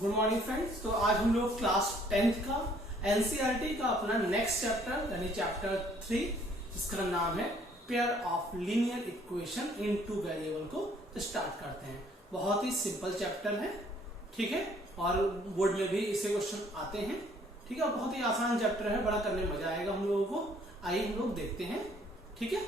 Good morning friends. तो आज हम लोग क्लास 10th का एनसीईआरटी का अपना नेक्स्ट चैप्टर यानी चैप्टर 3 जिसका नाम है pair of linear equation in two variable को स्टार्ट करते हैं। बहुत ही सिंपल चैप्टर है, ठीक है, और बोर्ड में भी इससे क्वेश्चन आते हैं, ठीक है। बहुत ही आसान चैप्टर है, बड़ा करने में मजा आएगा हम लोगों को। आइए हम लोग देखते हैं, ठीक है।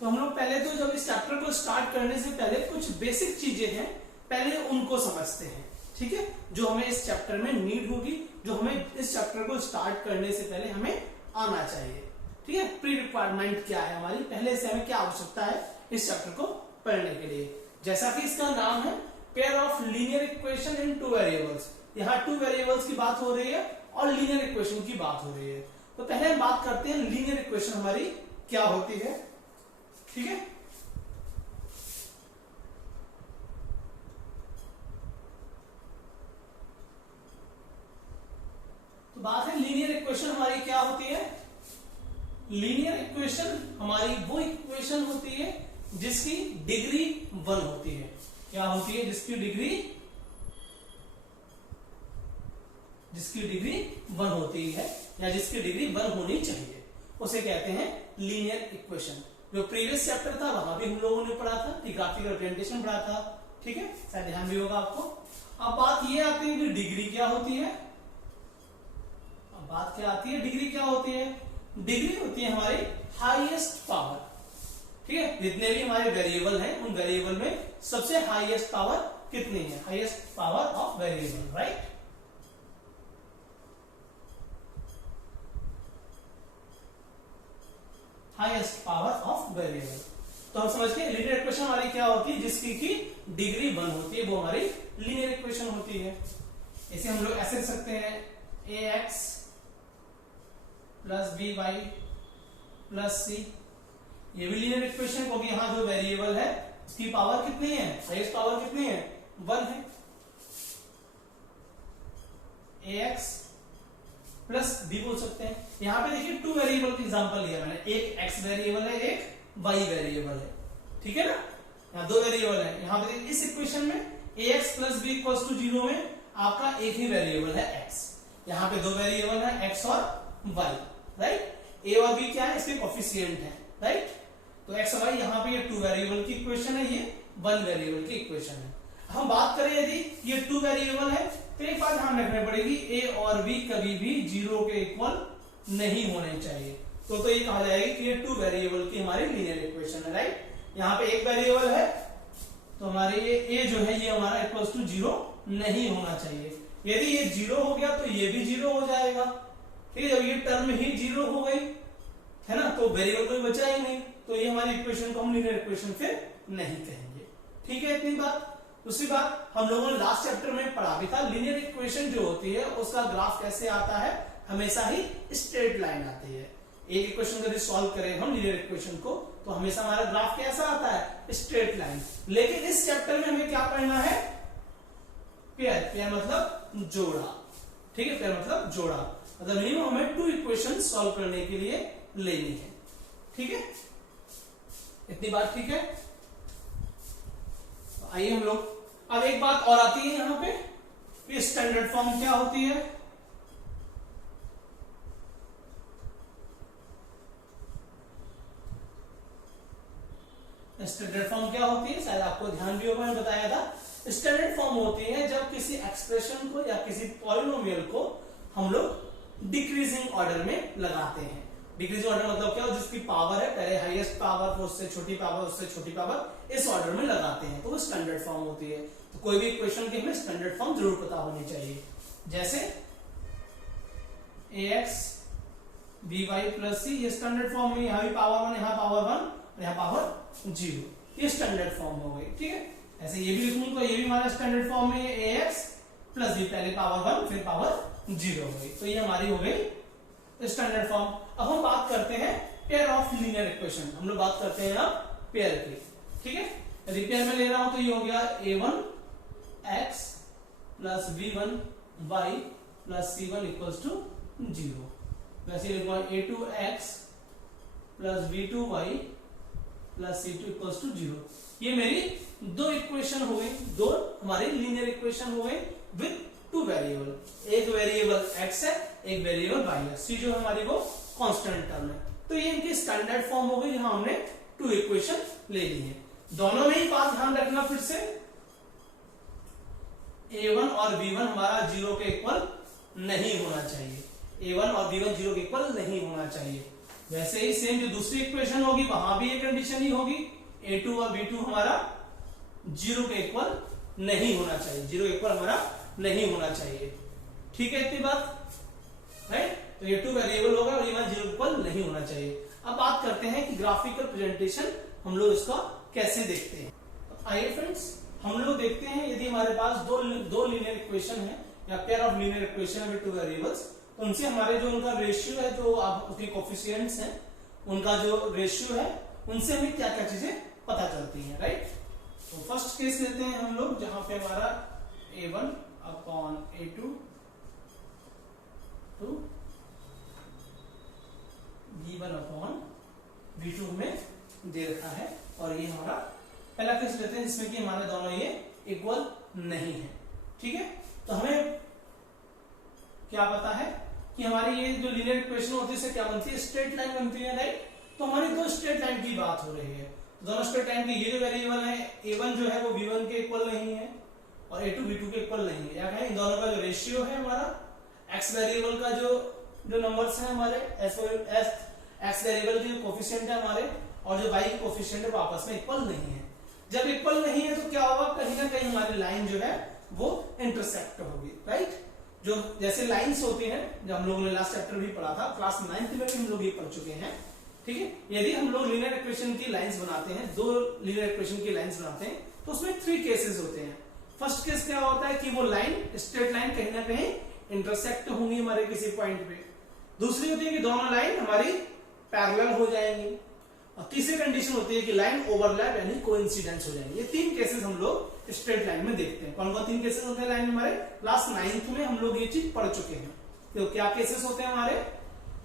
तो हम लोग पहले तो जब इस चैप्टर को स्टार्ट करने से पहले कुछ बेसिक चीजें हैं, पहले उनको समझते हैं, ठीक है, जो हमें इस चैप्टर में नीड होगी, जो हमें इस चैप्टर को स्टार्ट करने से पहले हमें आना चाहिए, ठीक है। प्री रिक्वायरमेंट क्या है हमारी, पहले से हमें क्या आवश्यकता है इस चैप्टर को पढ़ने के लिए। जैसा कि इसका नाम है pair of linear equation in two variables, यहाँ टू वेरिएबल्स की बात हो रही है और लीनियर इक्वेशन की बात हो रही है। तो पहले हम बात करते हैं लीनियर इक्वेशन हमारी क्या होती है, ठीक है। तो बात है लीनियर इक्वेशन हमारी क्या होती है। लीनियर इक्वेशन हमारी वो इक्वेशन होती है जिसकी डिग्री 1 होती है। क्या होती है? जिसकी डिग्री 1 होती है या जिसकी डिग्री 1 होनी चाहिए, उसे कहते हैं लीनियर इक्वेशन। जो प्रीवियस चैप्टर था वहां भी हम लोगों ने पढ़ा था, ग्राफिकल रिप्रेजेंटेशन पढ़ा था, ठीक है, शायद ध्यान भी होगा आपको। अब बात ये आती है कि डिग्री क्या होती है। बात क्या आती है, डिग्री क्या होती है? डिग्री होती है हमारी हाईएस्ट पावर, ठीक है। जितने भी हमारे वेरिएबल हैं उन वेरिएबल में सबसे हाईएस्ट पावर कितनी है, highest power of variable, right. Highest power of variable. तो हम समझ गए लीनियर इक्वेशन हमारी क्या होती है, जिसकी की डिग्री 1 होती है, वो हमारी लीनियर इक्वेशन होती है। इसे हम लोग ऐसे लिख सकते हैं ax plus B Y plus C. ये भी लीनियर इक्वेशन, क्योंकि यहां जो वेरिएबल है उसकी पावर कितनी है, हाईएस्ट पावर कितनी है, 1 है। ax प्लस बी बोल सकते हैं। यहां पे देखिए 2 वेरिएबल का एग्जांपल लिया मैंने, एक x वेरिएबल है, एक y वेरिएबल है, ठीक है ना। यहाँ 2 वेरिएबल है। यहां पे इस इक्वेशन में ax plus B equals to 0 में आपका एक ही वेरिएबल है x। यहाँ पे 2 वेरिएबल है x और y, राइट। a और b क्या है, इसके कोफिशिएंट है, राइट। तो x और y यहाँ पे ये 2 वेरिएबल की इक्वेशन है, ये 1 वेरिएबल की इक्वेशन है। हम बात करें यदि ये 2 वेरिएबल है तो एक बात ध्यान रखनी पड़ेगी, a और b कभी भी 0 के इक्वल नहीं होने चाहिए। तो ये कहा जाएगा कि ये 2 वेरिएबल की हमारी लीनियर इक्वेशन है, राइट। यहाँ पे एक वेरिएबल है तो हमारे ये a जो है ये हमारा इक्वल्स टू 0 नहीं होना चाहिए। यदि ये 0 हो गया तो ये भी 0 हो जाएगा, ठीक है। जब ये टर्म ही 0 हो गई है ना, तो वेरिएबल कोई बचा ही नहीं, तो ये हमारी इक्वेशन को हम लीनियर इक्वेशन फिर नहीं कहेंगे, ठीक है। इतनी बात। दूसरी बात, हम लोगों ने लास्ट चैप्टर में पढ़ा भी था, लीनियर इक्वेशन जो होती है उसका ग्राफ कैसे आता है, हमेशा ही स्ट्रेट लाइन आती है। एक इक्वेशन यदि सॉल्व करें हम लीनियर इक्वेशन को तो हमेशा हमारा ग्राफ कैसा आता है, स्ट्रेट लाइन। लेकिन इस चैप्टर में हमें क्या पढ़ना है, पेयर। पेयर मतलब जोड़ा, ठीक है, पेयर मतलब जोड़ा, मतलब मिनिमम हमें 2 इक्वेशन सॉल्व करने के लिए लेनी है, ठीक है। इतनी बात ठीक है। तो आइए हम लोग, अब एक बात और आती है यहाँ पे, स्टैंडर्ड फॉर्म क्या होती है। स्टैंडर्ड फॉर्म क्या होती है, शायद आपको ध्यान भी होगा, मैंने बताया था। स्टैंडर्ड फॉर्म होती है जब किसी एक्सप्रेशन को या किसी पॉलिनोमियल को हम लोग डिक्रीजिंग ऑर्डर में लगाते हैं। डिक्रीजिंग ऑर्डर मतलब क्या, जिसकी पावर है पहले हाईएस्ट पावर, फिर उससे छोटी पावर, उससे छोटी पावर, इस ऑर्डर में लगाते हैं, तो वो स्टैंडर्ड फॉर्म होती है। तो कोई भी इक्वेशन की हमें स्टैंडर्ड फॉर्म जरूर पता होनी चाहिए। जैसे ax by प्लस सी, ये स्टैंडर्ड फॉर्म में, यहाँ भी पावर 1, यहाँ पावर 1, यहाँ पावर 0, ये स्टैंडर्ड फॉर्म हो गई, ठीक है। ऐसे ये भी लिखूं तो ये भी हमारा स्टैंडर्ड फॉर्म में ax प्लस बी, पहले पावर 1 फिर पावर 0 हो गई, तो ये हमारी हो गई स्टैंडर्ड फॉर्म। अब हम बात करते हैं पेयर ऑफ लीनियर इक्वेशन, हम लोग बात करते हैं अब पेयर की, ठीक है। यदि पेयर में ले रहा हूं तो ये हो गया a1x plus b1 y plus c1 equals to 0। वैसे लिखूंगा a2x plus b2y plus c2 equals to 0। ये मेरी 2 इक्वेशन हो गई, 2 हमारी लीनियर इक्वेशन हो गई, विद टू वेरिएबल, एक वेरिएबल x है, एक वेरिएबल y है, c जो हमारी वो कांस्टेंट टर्म है। तो ये इनकी स्टैंडर्ड फॉर्म हो गई, जहां हमने टू इक्वेशन ले ली है। दोनों में ही बात ध्यान रखना फिर से, a1 और b1 हमारा 0 के इक्वल नहीं होना चाहिए, a1 और b1 0 के इक्वल नहीं होना चाहिए। वैसे ही सेम जो दूसरी इक्वेशन होगी वहां भी ये कंडीशन ही होगी, a2 और b2 हमारा 0 के इक्वल नहीं होना चाहिए, 0 के इक्वल हमारा नहीं होना चाहिए। ठीक है इतनी बात, राइट। तो ये टू वेरिएबल होगा और ये 0 के इक्वल नहीं होना चाहिए। अब बात करते हैं कि ग्राफिकल प्रेजेंटेशन हम लोग इसका कैसे देखते हैं। तो आइए फ्रेंड्स हम लोग देखते हैं, यदि हमारे पास दो लीनियर इक्वेशन है या पेयर ऑफ लीनियर इक्वेशन है विद टू वेरिएबल्स, तो उनसे हमारे जो उनका रेशियो है, जो आप उसके कोफिशिएंट्स हैं, उनका जो रेशियो है, उनसे हमें क्या क्या चीजें पता चलती हैं, राइट। तो फर्स्ट केस लेते हैं हम लोग, जहां पे हमारा a1 upon a2 to b1 upon b2 में दे रखा है, और ये हमारा पहला केस लेते हैं जिसमें कि हमारे दोनों ये इक्वल नहीं है। ठीक है, तो हमें क्या पता है कि हमारी ये जो लीनियर इक्वेशन होती है इससे क्या बनती है, स्ट्रेट लाइन बनती है, राइट। तो हमारी दो स्ट्रेट लाइन की बात हो रही है, दोनों स्ट्रेट लाइन के ये जो वेरिएबल है a1 जो है वो b1 के इक्वल नहीं है और a2 b2 के इक्वल नहीं है। या कहें इन दोनों का जो रेशियो है हमारा x वेरिएबल का जो नंबर्स हैं हमारे x वेरिएबल के जो कोफिशिएंट है हमारे और जो y के कोफिशिएंट है वो आपस में इक्वल नहीं है। जब इक्वल नहीं है तो क्या होगा, कहीं ना कहीं हमारी लाइन जो है वो इंटरसेक्ट होगी, राइट। जो जैसे लाइंस होती हैं, जो हम लोगों ने लास्ट चैप्टर भी पढ़ा था, क्लास 9th में भी हम लोग ये पढ़ चुके हैं। ठीक है, यदि हम लोग लीनियर इक्वेशन की लाइंस बनाते हैं, दो लीनियर इक्वेशन की लाइंस बनाते हैं, तो उसमें 3 केसेस होते हैं। फर्स्ट केस क्या होता है कि वो लाइन स्ट्रेट लाइन कहीं ना कहीं इंटरसेक्ट होंगी हमारे किसी पॉइंट पे। दूसरी होती है कि दोनों लाइन हमारी पैरेलल हो जाएंगी, और तीसरी कंडीशन होती है कि लाइन ओवरलैप यानी कोइंसिडेंस हो जाएंगे। ये 3 केसेस हम लोग स्ट्रेट लाइन में देखते हैं। कौन कौन 3 केसेस होते हैं लाइन में हमारे, क्लास 9th में हम लोग ये चीज पढ़ चुके हैं। तो क्या केसेस होते हैं हमारे,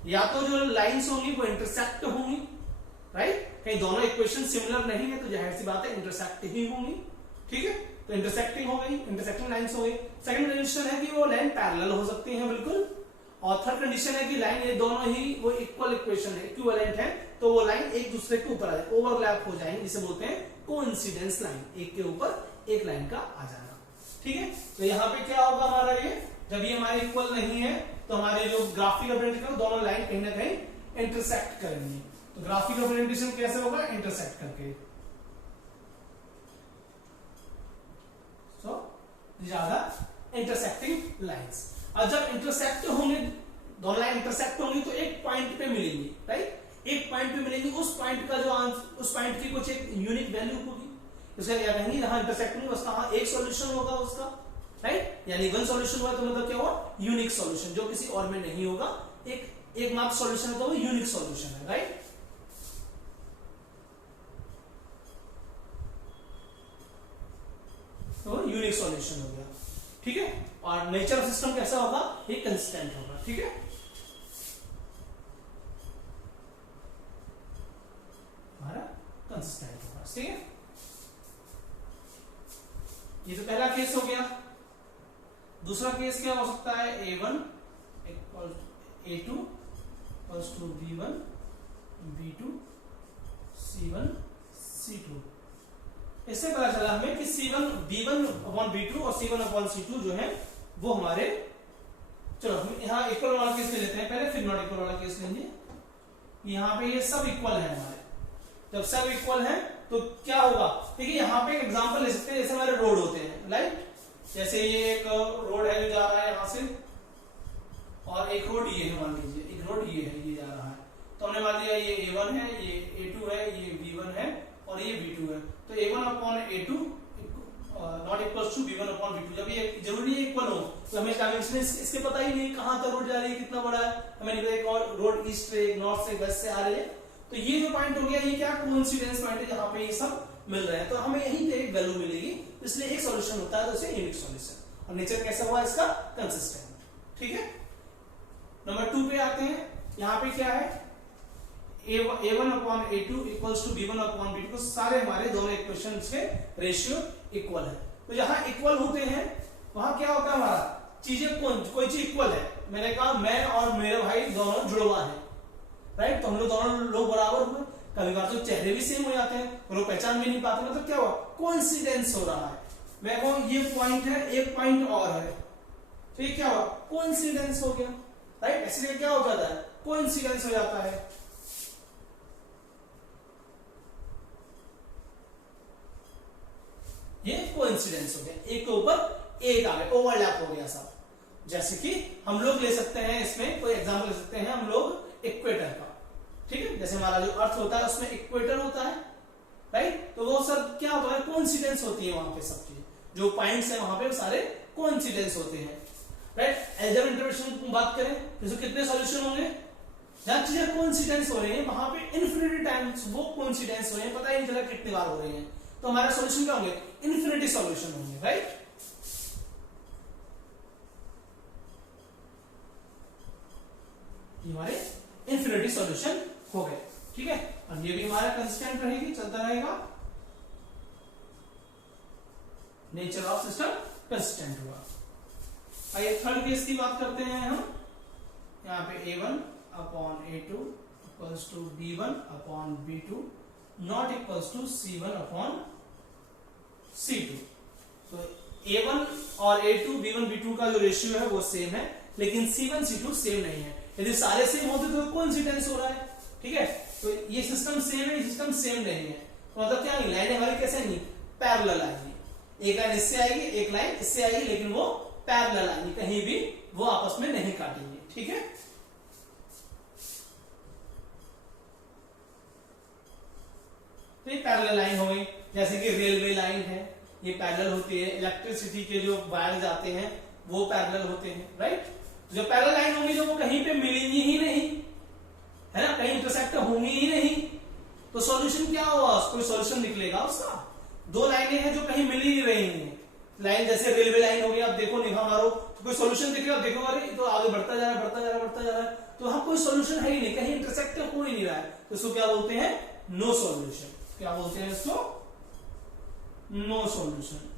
या तो जो लाइंस होंगी वो इंटरसेक्ट होंगी, राइट, कहीं दोनों इक्वेशन सिमिलर नहीं है तो जाहिर सी बात है इंटरसेक्ट ही होंगी। ठीक है, तो इंटरसेक्टिंग हो गई, इंटरसेक्टिंग लाइंस हो गई। सेकंड कंडीशन है कि वो लाइन पैरेलल हो सकती है बिल्कुल, और थर्ड कंडीशन है कि लाइन ये दोनों ही वो इक्वल इक्वेशन है, इक्विवेलेंट है, तो वो लाइन एक दूसरे के ऊपर आ जाए, ओवरलैप हो जाएंगे, जिसे बोलते हैं कोइंसिडेंस लाइन, एक के ऊपर एक लाइन का आ जाना। ठीक है, तो यहाँ पे क्या होगा हमारा, ये जब ये हमारे इक्वल नहीं है तो हमारे जो ग्राफिकल रिप्रेजेंटेशन दोनों लाइन कहीं ना कहीं इंटरसेक्ट करेंगी। तो ग्राफिकल रिप्रेजेंटेशन कैसे होगा, इंटरसेक्ट करके। सो ज्यादा इंटरसेक्टिंग लाइंस, और जब इंटरसेक्ट होंगे, दोनों लाइन इंटरसेक्ट होंगी तो एक पॉइंट पे मिलेंगी, राइट, एक पॉइंट पे मिलेंगी। उस पॉइंट का जो आंसर, उस पॉइंट की कुछ एक यूनिक वैल्यू होगी, उसका क्या कहेंगे, जहां इंटरसेक्ट होंगे उसका एक सॉल्यूशन होगा उसका, राइट, यानी वन सॉल्यूशन हुआ तो मतलब क्या हुआ, यूनिक सॉल्यूशन, जो किसी और में नहीं होगा। एक मात्र सॉल्यूशन है तो वो यूनिक सॉल्यूशन है, राइट। तो यूनिक सॉल्यूशन हो गया। ठीक है, और नेचर ऑफ सिस्टम कैसा होगा, ये कंसिस्टेंट होगा। ठीक है, हमारा कंसिस्टेंट होगा। ठीक है, ये तो पहला केस हो गया। दूसरा केस क्या हो सकता है, a1 a2 b1 b2 c1 c2। इससे पता चला हमें कि c1 b1 अपॉन b2 और c1 अपॉन c2 जो है वो हमारे, चलो हम यहाँ इक्वल वाला केस ले लेते हैं पहले, फिर नॉट इक्वल वाला केस लेंगे। यहाँ पे ये सब इक्वल है हमारे, जब सब इक्वल है तो क्या होगा, देखिए यहाँ पे एक एग्जांपल ले सकते हैं, जैसे हमारे रोड होते हैं, राइट, जैसे ये एक रोड है जो जा रहा है यहाँ से, और एक रोड ये है, मान लीजिए एक रोड ये है, ये जा रहा है, तो हमने मान लिया ये a1 है, ये a2 है, ये b1 है और ये b2 है। तो a1 upon a2 not equal to b1 upon b2। जब ये जरूरी है इक्वल हो, तो हमें डायमेंशन इसके पता ही नहीं कहां तक रोड जा रही है, कितना बड़ा है, हमें नहीं पता, एक और रोड ईस्ट से, एक नॉर्थ से, वेस्ट से आ रही है। तो ये जो पॉइंट हो गया, ये क्या कोइंसिडेंस पॉइंट है, जहां पे ये सब मिल रहे हैं, तो हमें यहीं पे एक वैल्यू मिलेगी, इसलिए एक सॉल्यूशन होता है तो उसे यूनिक सॉल्यूशन। और नेचर कैसा हुआ इसका, कंसिस्टेंट। ठीक है, नंबर 2 पे आते हैं। यहाँ पे क्या है, a1 upon a2 equals to b1 upon b2, तो सारे हमारे दोनों इक्वेशंस के रेशियो इक्वल है। तो जहां इक्वल होते हैं वहां क्या होता है हमारा, चीजें कोई चीज इक्वल है, मैंने कहा मैं और मेरे भाई दोनों जुड़वा है, राइट, तो हम लोग दोनों लोग बराबर हुए, कभी बार तो चेहरे भी सेम हो जाते हैं, लोग पहचान भी नहीं पाते, मतलब क्या हुआ, कोइंसिडेंस हो रहा है। मैं कहूं ये पॉइंट है, एक पॉइंट और है, तो ये क्या हुआ, कोइंसिडेंस हो गया, राइट, इसलिए क्या हो जाता है, कोइंसिडेंस हो जाता है। ये कोइंसिडेंस हो गया, एक के ऊपर एक आ गया, ओवरलैप हो गया सब। जैसे कि हम लोग ले सकते हैं, इसमें कोई एग्जांपल ले सकते हैं हम लोग इक्वेटर का, ठीक है, जैसे हमारा जो अर्थ होता है उसमें इक्वेटर होता है, राइट, तो वो सब क्या होता है, कोइंसिडेंस होती है वहां पे, सब चीज जो पॉइंट्स है वहां पे सारे कोइंसिडेंस होते हैं, राइट। एल्जेब्रा इंटरप्रिटेशन की बात करें तो कितने सॉल्यूशन होंगे, जहां चीजें कोइंसिडेंस हो रही है वहां पे इन्फिनिटी टाइम्स वो कोइंसिडेंस हो रहे हैं, पता ही नहीं चला कितनी बार हो रही है, तो हमारा सॉल्यूशन क्या होंगे, इन्फिनिटी सॉल्यूशन होंगे, राइट। हमारे इन्फिनिटी सॉल्यूशन हो गए, ठीक है, और ये भी हमारा कंस्टेंट रहेगी, चलता रहेगा, नेचर ऑफ सिस्टम कंस्टेंट हुआ। आइए थर्ड केस की बात करते हैं हम, यहाँ पे a1 upon a2 equals to b1 upon b2 not equals to c1 upon c2। तो a1 और a2 b1 b2 का जो रेशियो है वो सेम है, लेकिन c1 c2 सेम नहीं है। यदि सारे सेम होते तो कोइंसिडेंस हो रहा है, ठीक है, तो ये सिस्टम सेम है, ये सिस्टम सेम नहीं है, तो मतलब क्या नहीं, लाइन हमारी कैसे नहीं, पैरेलल आएगी, एक लाइन इससे आएगी, एक लाइन इससे आएगी, लेकिन वो पैरेलल आएगी, कहीं भी वो आपस में नहीं काटेंगे, ठीक है। तो ये पैरेलल लाइन हो गई, जैसे कि रेलवे लाइन है, ये पैरेलल होती है, इलेक्ट्रिसिटी के जो वायर जाते हैं वो पैरेलल होते हैं, राइट। जो पैरेलल लाइन होंगी जो वो कहीं पे मिलेंगी ही नहीं, है ना, कहीं इंटरसेक्ट होंगी ही नहीं, तो सॉल्यूशन क्या होगा, कोई सॉल्यूशन निकलेगा उसका। दो लाइनें हैं जो कहीं मिल ही नहीं रही हैं, लाइन जैसे रेलवे लाइन हो गई, आप देखो निगाह मारो तो कोई सॉल्यूशन दिखेगा, देखो अरे तो आगे बढ़ता जा रहा है, बढ़ता जा रहा है, बढ़ता जा रहा है, तो वहां कोई सॉल्यूशन है ही नहीं, कहीं इंटरसेक्ट हो ही नहीं रहा है, तो इसको क्या बोलते हैं, नो सॉल्यूशन। क्या बोलते हैं इसको, नो सॉल्यूशन।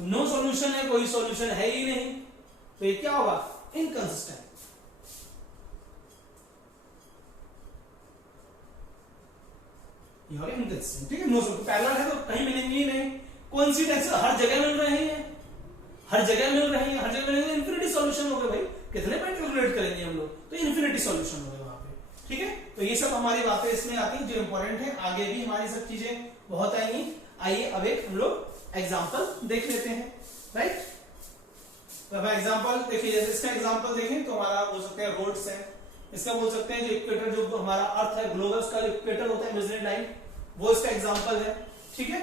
नो सॉल्यूशन है, कोई सॉल्यूशन है ही नहीं, तो ये क्या होगा, इनकंसिस्टेंट। इनकंसिस्टेंट, ठीक है, नो सॉल्यूशन, पैरेलल है तो कहीं मिलेंगे ही नहीं, कोइंसिडेंस हर जगह मिल रहे हैं, हर जगह मिल रहे हैं, हर जगह मिलेंगे, इन्फिनिटी सॉल्यूशन हो गए भाई, कितने पॉइंट कैलकुलेट करेंगे हम लोग, तो इन्फिनिटी सॉल्यूशन हो गए वहां पे, ठीक है। तो ये सब हमारी बातें इसमें आती हैं जो इंपॉर्टेंट है, आगे भी हमारी सब चीजें बहुत आएंगी। आइए अब एक हम लोग एग्जाम्पल देख लेते हैं, राइट। तो अब एग्जाम्पल देखिए, जैसे इसका एग्जाम्पल देखें तो हमारा बोल सकते हैं रोड्स है, इसका बोल सकते हैं जो इक्वेटर, जो हमारा अर्थ है ग्लोब है, उसका जो इक्वेटर होता है इमेजिनरी लाइन, वो इसका एग्जाम्पल है, ठीक है।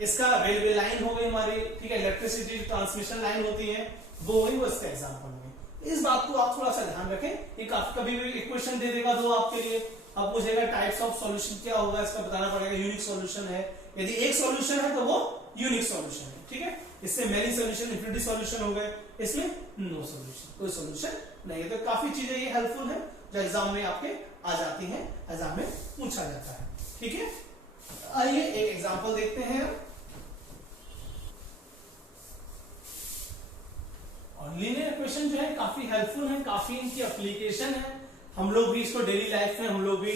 इसका रेलवे लाइन हो गई हमारी, ठीक है, इलेक्ट्रिसिटी ट्रांसमिशन लाइन होती है वो हुई, वो इसका एग्जाम्पल है। इस बात को आप थोड़ा सा ध्यान रखें, ये कभी भी इक्वेशन दे देगा दो आपके लिए, अब पूछेगा टाइप्स ऑफ सॉल्यूशन क्या होगा, इसका बताना पड़ेगा, यूनिक सॉल्यूशन है, यदि एक सॉल्यूशन है तो वो यूनिक सॉल्यूशन है, ठीक है। इससे मेनी सॉल्यूशन, इन्फिनिटी सॉल्यूशन हो गए, इसमें नो सॉल्यूशन, कोई सॉल्यूशन नहीं है। तो काफी चीजें ये हेल्पफुल है जो एग्जाम में आपके आ जाती हैं, एग्जाम में पूछा जाता है, ठीक है। आइए एक एग्जाम्पल देखते हैं, और लीनियर इक्वेशन जो है काफी हेल्पफुल है, काफी इनकी एप्लीकेशन है, हम लोग भी इसको डेली लाइफ में हम लोग भी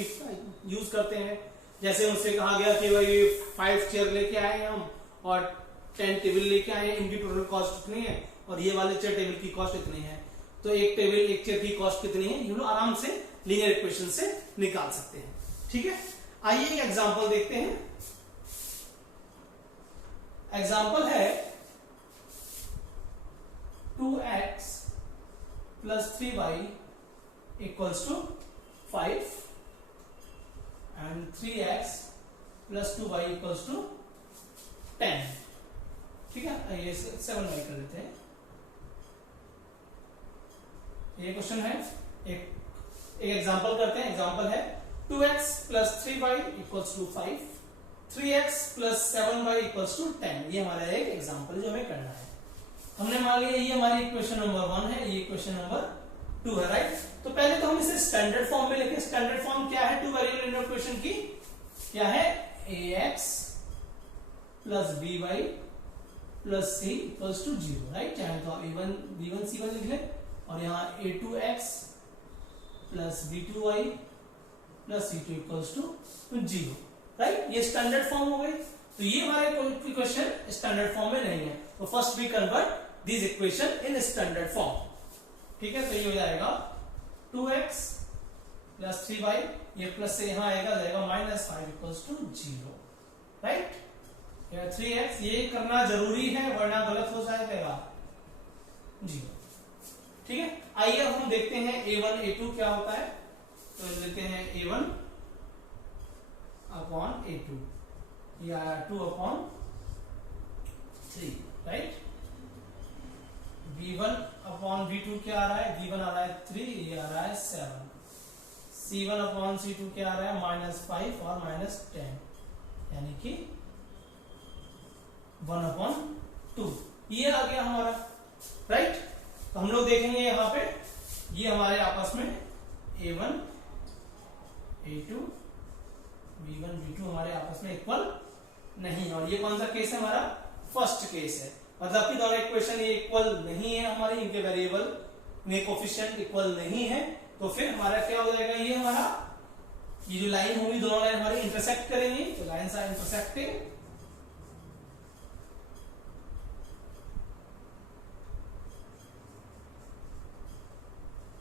यूज करते हैं। जैसे उनसे कहा गया कि भाई 5 चेयर लेके आए हम और 10 टेबल लेके आए, इनकी टोटल कॉस्ट कितनी है, और ये वाले चेयर टेबल की कॉस्ट इतनी है, तो एक टेबल एक चेयर की कॉस्ट कितनी है, ये लोग आराम से लीनियर इक्वेशन से निकाल सकते हैं, ठीक है। आइए एक एग्जाम्पल देखते हैं। एग्जाम्पल है 2x plus 3y equals to 5 and 3x plus 2y equals to 10, ठीक है। ये 7y कर लेते हैं, ये क्वेश्चन है, एक एग्जांपल करते हैं। एग्जांपल है 2x plus 3y equals to 5, 3x plus 7y equals to 10। ये हमारा एक एग्जांपल जो हमें करना है। हमने मान लिया ये हमारी इक्वेशन नंबर 1 है, ये इक्वेशन नंबर 2 है, राइट। तो पहले तो हम इसे स्टैंडर्ड फॉर्म में लिखें। स्टैंडर्ड फॉर्म क्या है टू वेरिएबल लिनियर इक्वेशन की, क्या है, ax plus B Y plus C equals to 0, right. चाहे तो आप b1c1 लिख लें और यहाँ a2x plus b2y plus c2 equals to 0, right. ये स्टैंडर्ड फॉर्म हो गई। तो ये हमारे इक्वेशन स्टैंडर्ड फॉर्म में नहीं है, तो first we convert this equation in standard form, ठीक है। तो ये हो जाएगा 2x प्लस 3y, ये प्लस से यहां आएगा, जाएगा -5 इक्वल्स टू 0, राइट। 3x ये करना जरूरी है वरना गलत हो जाएगा 0, ठीक है। आइए अब हम देखते हैं a1 a2 क्या होता है। तो लेते हैं a1 अपॉन a2 या 2 upon 3, right. b1 upon b2 क्या आ रहा है, b1 आ रहा है 3, ये आ रहा है 7, c1 अपॉन c2 क्या आ रहा है -5 और -10, यानी कि 1/2 ये आ गया हमारा, राइट। तो हम लोग देखेंगे यहाँ पे ये हमारे आपस में a1 a2 b1 b2 हमारे आपस में इक्वल नहीं, और ये कौन सा केस है, हमारा फर्स्ट केस है। मतलब कि दोनों इक्वेशन ये इक्वल नहीं है हमारी, इनके वेरिएबल में कोफिशिएंट इक्वल नहीं है। तो फिर हमारा क्या हो जाएगा, ये हमारा ये जो लाइन होगी दोनों लाइन हमारी इंटरसेक्ट करेंगी, तो lines are intersecting,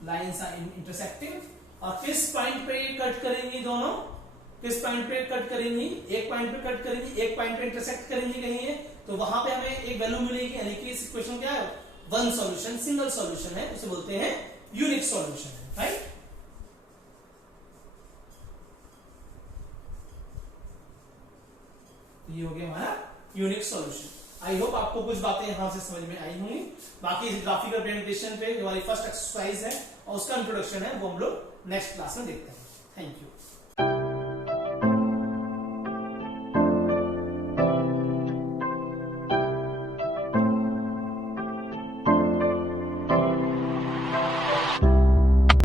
lines are intersecting. और किस पॉइंट पे ये कट करेंगी दोनों, किस पॉइंट पे कट करेंगी, एक पॉइंट पे कट करेंगी, एक पॉइंट पे इंटरसेक्ट करेंगी कहीं है, तो वहां पे हमें एक वैल्यू मिलेगी, यानी कि इस इक्वेशन क्या है, वन सॉल्यूशन, सिंगल सॉल्यूशन है, उसे बोलते हैं यूनिक सॉल्यूशन है, राइट। ये हो गया हमारा यूनिक सॉल्यूशन। आई होप आपको कुछ बातें यहां से समझ में आई होंगी। बाकी ग्राफिकल प्रेजेंटेशन पे जो हमारी फर्स्ट एक्सरसाइज है और उसका इंट्रोडक्शन है वो हम लोग नेक्स्ट क्लास में देखते हैं। Thank you.